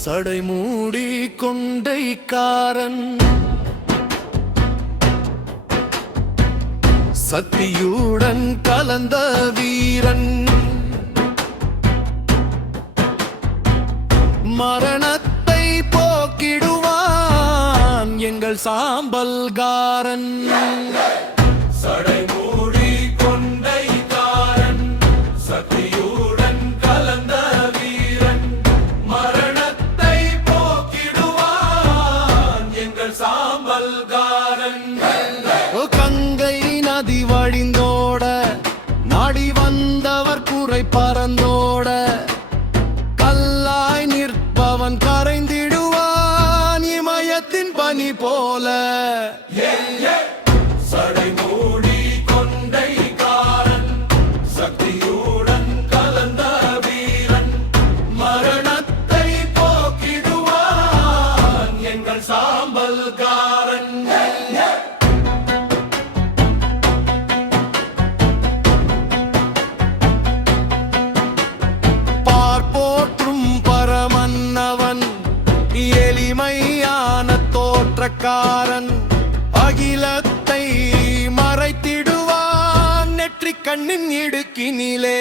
சடைமூடி கொண்டைக்காரன் சக்தியுடன் கலந்த வீரன் மரணத்தை போக்கிடுவான் எங்கள் சாம்பல்காரன். சடைமூடி கொண்டைக்காரன் சக்தியுடன் கலந்த வீரன் மரணத்தை போக்கிடுவான் எங்கள் சாம்பல்காரன். கங்கை நதி வழிந்தோட நாடி வந்தவர் குறை பறந்தோட கல்லாய் நிற்பவன் கரைந்திடுவான் இமயத்தின் பனி போல. சடைமூடி கொண்டைக்காரன் சக்தியுடன் கலந்த வீரன் மரணத்தை போக்கிடுவான் எங்கள் சாம்பல்காரன். பார்ப்போற்றும் பரமன்னவன் எளிமையான தோற்றக்காரன் அகிலத்தை மறைத்திடுவான் நெற்றிக் கண்ணின் இடுக்கினிலே.